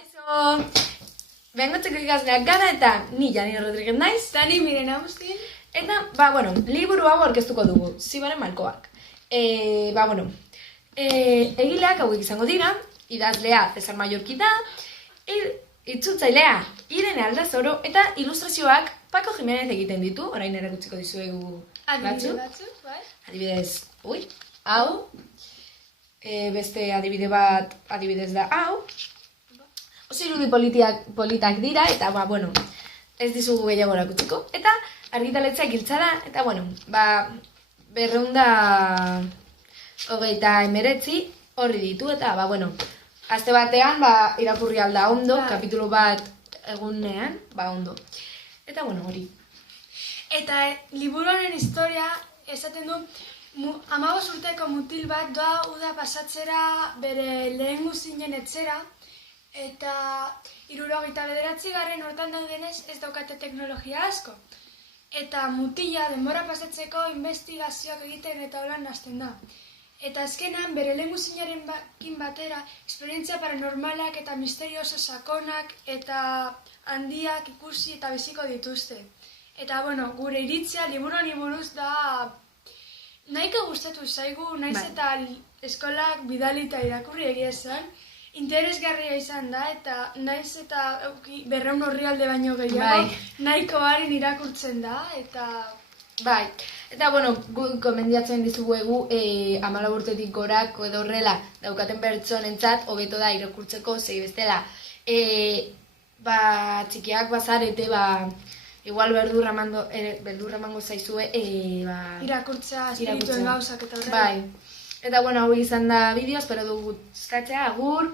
Kaixo! Bengotzeko ikasleak gara eta ni Jani Rodriguez naiz. Eta ni Miren Agustin. Eta, liburu hau aurkeztuko dugu, Zibaren Malkoak. Egileak hauek izango dira, idazlea Cesar Mallorquí da, itzultzailea Irene Aldazoro eta ilustrazioak Paco Jimenez egiten ditu, orain erakutsiko dizuegu Adibide batzuk. batzuk, bai? Adibidez, hau, beste adibidez da hau. Oso irudi politak dira, eta, ez dizugu gehiago erakutsiko. Eta argitaletxea giltza da, eta, 219 horri ditu, eta, aste batean, irakurri alda ondo, kapitulo bat egunean, ondo. Eta, hori. Eta liburuaren historia esaten du 15 urteko mutil bat doa uda pasatzera bere lehen guztinen etxera, eta 79 hortan daudenez ez daukate teknologia asko. Eta mutila denbora pasatzeko investigazioak egiten eta holan hasten da. Eta azkenan bere lehen guztinaren batera esperientzia paranormalak eta misterioso sakonak eta handiak ikusi eta biziko dituzte. Eta gure iritzia liburuari buruz da nahiko gustatu zaigu, naiz eta eskolak bidali eta irakurri egia esan. Interesgarria izan da, eta naiz eta 200 orrialde baino gehiago, nahiko harin irakurtzen da, eta... Eta, guk komendiatzen dizuegu 14 urtetik gorako edo horrela daukaten pertsonentzat hobeto da irakurtzeko, zei bestela. Txikiak bazarete, igual beldurra emango zaizue, irakurtzea, espirituen gauzak eta horrela. Eta, hau izan da bideo, espero dugu gustatzea, agur!